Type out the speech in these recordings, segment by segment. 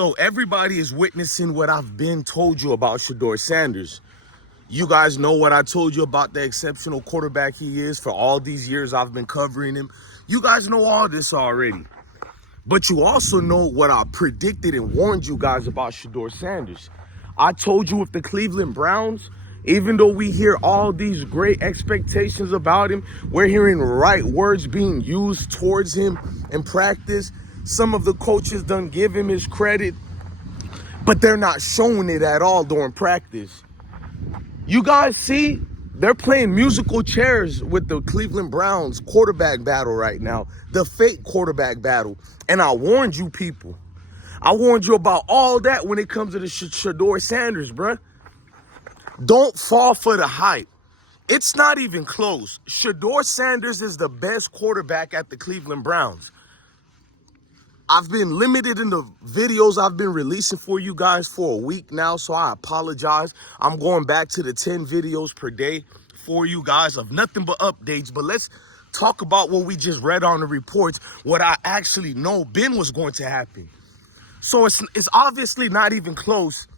So everybody is witnessing what I've been told you about Shador Sanders. You guys know what I told you about the exceptional quarterback he is for all these years I've been covering him. You guys know all this already. But you also know what I predicted and warned you guys about Shador Sanders. I told you with the Cleveland Browns, even though we hear all these great expectations about him, we're hearing right words being used towards him in practice. Some of the coaches done give him his credit, but they're not showing it at all during practice. You guys see, they're playing musical chairs with the Cleveland Browns quarterback battle right now, the fake quarterback battle. And I warned you people. I warned you about all that when it comes to the Shador Sanders, bruh. Don't fall for the hype. It's not even close. Shador Sanders is the best quarterback at the Cleveland Browns. I've been limited in the videos I've been releasing for you guys for a week now, so I apologize. I'm going back to the 10 videos per day for you guys of nothing but updates. But let's talk about what we just read on the reports, what I actually know Ben was going to happen. So it's obviously not even close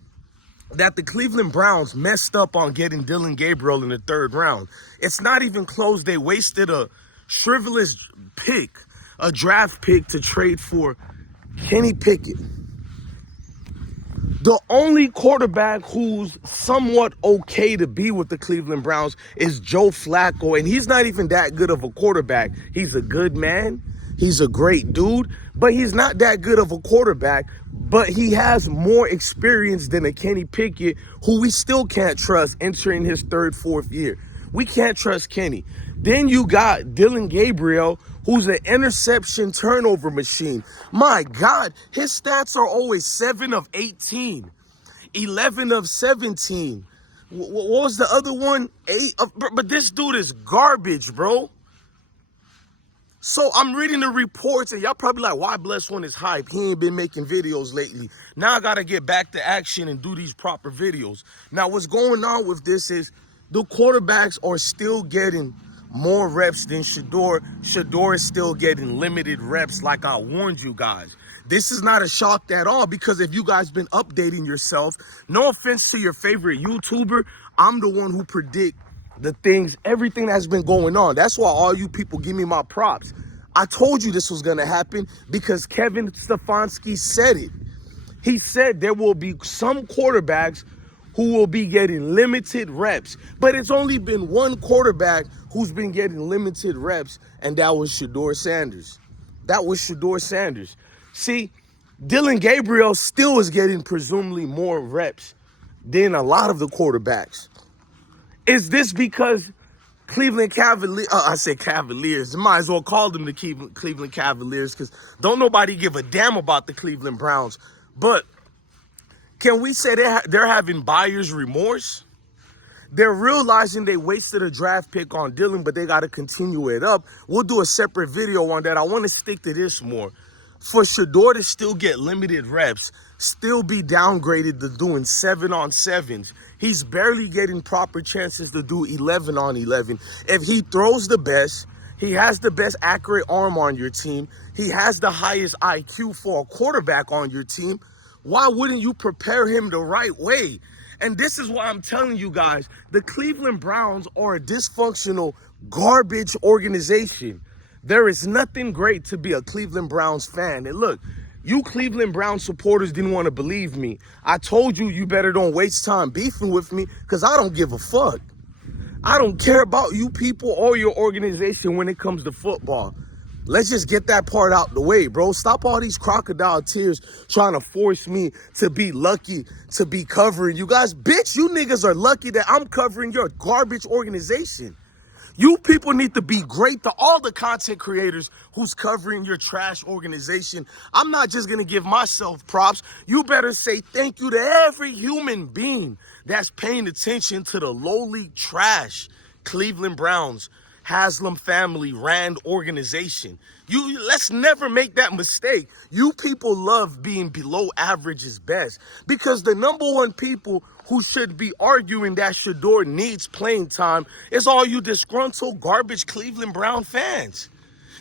that the Cleveland Browns messed up on getting Dillon Gabriel in the 3rd round. It's not even close. They wasted a frivolous pick, a draft pick to trade for Kenny Pickett. The only quarterback who's somewhat okay to be with the Cleveland Browns is Joe Flacco, and he's not even that good of a quarterback. He's a good man. He's a great dude, but he's not that good of a quarterback. But he has more experience than a Kenny Pickett, who we still can't trust entering his 3rd, 4th year. We can't trust Kenny. Then you got Dillon Gabriel, who's an interception turnover machine. My God, his stats are always 7 of 18, 11 of 17. What was the other one? 8 of, but this dude is garbage, bro. So I'm reading the reports, and y'all probably like, why Bless One is hype? He ain't been making videos lately. Now I got to get back to action and do these proper videos. Now what's going on with this is the quarterbacks are still getting more reps than Shedeur. Shedeur is still getting limited reps like I warned you guys. This is not a shock at all, because if you guys been updating yourself, no offense to your favorite YouTuber, I'm the one who predict the things, everything that's been going on. That's why all you people give me my props. I told you this was going to happen because Kevin Stefanski said it. He said there will be some quarterbacks who will be getting limited reps. But it's only been one quarterback who's been getting limited reps, and that was Shador Sanders. That was Shador Sanders. See, Dillon Gabriel still is getting presumably more reps than a lot of the quarterbacks. Is this because Cleveland Cavaliers, I say Cavaliers, might as well call them the Cleveland Cavaliers, because don't nobody give a damn about the Cleveland Browns. But can we say they're having buyer's remorse? They're realizing they wasted a draft pick on Dillon, but they got to continue it up. We'll do a separate video on that. I want to stick to this more. For Shedeur to still get limited reps, still be downgraded to doing 7-on-7s. He's barely getting proper chances to do 11-on-11. If he throws the best, he has the best accurate arm on your team, he has the highest IQ for a quarterback on your team, why wouldn't you prepare him the right way? And this is why I'm telling you guys, the Cleveland Browns are a dysfunctional, garbage organization. There is nothing great to be a Cleveland Browns fan. And look, you Cleveland Browns supporters didn't want to believe me. I told you, you better don't waste time beefing with me, because I don't give a fuck. I don't care about you people or your organization when it comes to football. Let's just get that part out the way, bro. Stop all these crocodile tears trying to force me to be lucky to be covering you guys. Bitch, you niggas are lucky that I'm covering your garbage organization. You people need to be great to all the content creators who's covering your trash organization. I'm not just going to give myself props. You better say thank you to every human being that's paying attention to the lowly trash Cleveland Browns, Haslam family ran organization. Let's never make that mistake. You people love being below average is best, because the number one people who should be arguing that Shedeur needs playing time is all you disgruntled garbage Cleveland Brown fans.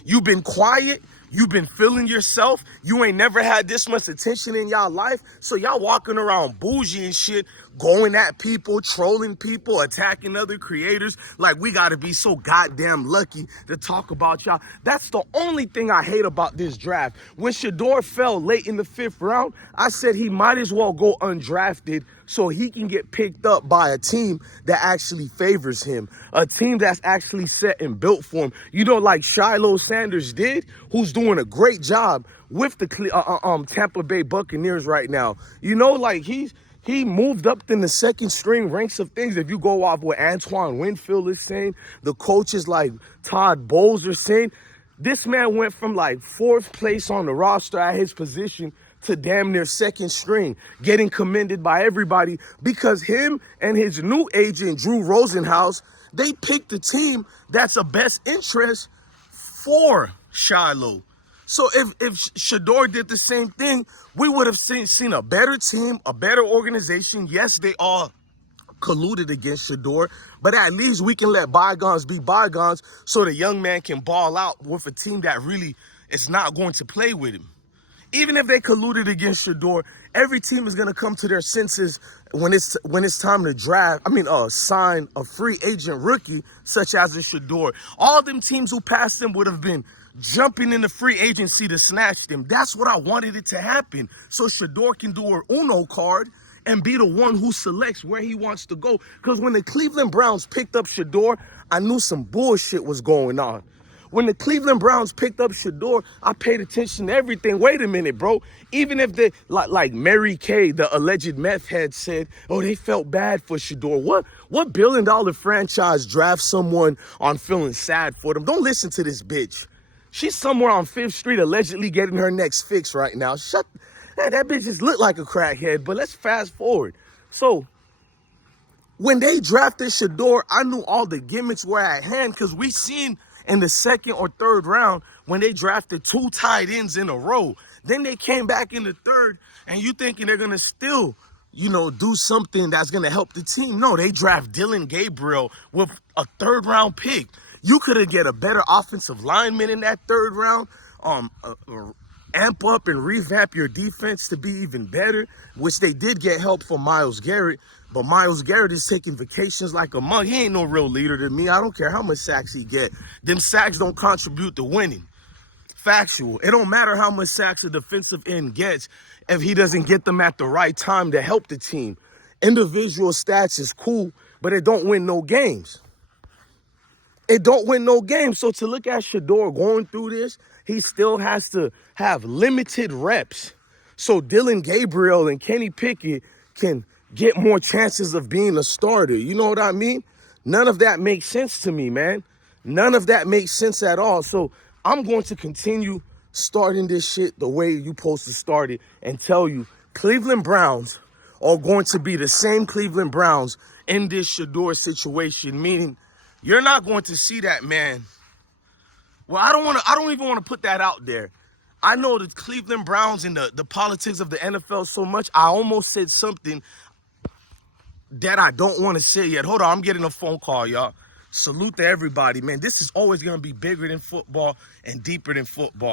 You've been quiet. You've been feeling yourself. You ain't never had this much attention in y'all life. So y'all walking around bougie and shit, going at people, trolling people, attacking other creators. Like, we gotta be so goddamn lucky to talk about y'all. That's the only thing I hate about this draft. When Shedeur fell late in the 5th round, I said he might as well go undrafted so he can get picked up by a team that actually favors him, a team that's actually set and built for him. You know, like Shador Sanders did, who's doing a great job with the Tampa Bay Buccaneers right now. You know, like he moved up in the second string ranks of things. If you go off what Antoine Winfield is saying, the coaches like Todd Bowles are saying, this man went from like 4th place on the roster at his position to damn near second string, getting commended by everybody because him and his new agent, Drew Rosenhaus, they picked the team that's a best interest for Shiloh. So if Shedeur did the same thing, we would have seen a better team, a better organization. Yes, they all colluded against Shedeur, but at least we can let bygones be bygones so the young man can ball out with a team that really is not going to play with him. Even if they colluded against Shedeur, every team is gonna come to their senses when it's time to draft. Sign a free agent rookie such as a Shedeur. All them teams who passed him would have been jumping in the free agency to snatch them. That's what I wanted it to happen, so Shedeur can do her Uno card and be the one who selects where he wants to go. Because when the Cleveland Browns picked up Shedeur, I knew some bullshit was going on. When the Cleveland Browns picked up Shedeur, I paid attention to everything. Wait a minute, bro. Even if they, like Mary Kay, the alleged meth head, said, oh, they felt bad for Shedeur. What billion-dollar franchise drafts someone on feeling sad for them? Don't listen to this bitch. She's somewhere on 5th Street allegedly getting her next fix right now. That bitch just looked like a crackhead, but let's fast forward. So, when they drafted Shedeur, I knew all the gimmicks were at hand because we seen in the 2nd or 3rd round when they drafted 2 tight ends in a row. Then they came back in the 3rd, and you thinking they're going to still, do something that's going to help the team. No, they draft Dillon Gabriel with a 3rd round pick. You could have get a better offensive lineman in that 3rd round, amp up and revamp your defense to be even better, which they did get help from Myles Garrett. But Myles Garrett is taking vacations like a monk. He ain't no real leader to me. I don't care how much sacks he get. Them sacks don't contribute to winning. Factual. It don't matter how much sacks a defensive end gets if he doesn't get them at the right time to help the team. Individual stats is cool, but it don't win no games. It don't win no games. So to look at Shedeur going through this, he still has to have limited reps. So Dillon Gabriel and Kenny Pickett can get more chances of being a starter. You know what I mean? None of that makes sense to me, man. None of that makes sense at all. So I'm going to continue starting this shit the way you supposed to start it and tell you Cleveland Browns are going to be the same Cleveland Browns in this Shedeur situation, meaning you're not going to see that man. Well, I don't even want to put that out there. I know the Cleveland Browns and the politics of the NFL so much, I almost said something that I don't want to say yet. Hold on, I'm getting a phone call, y'all. Salute to everybody, man. This is always going to be bigger than football and deeper than football.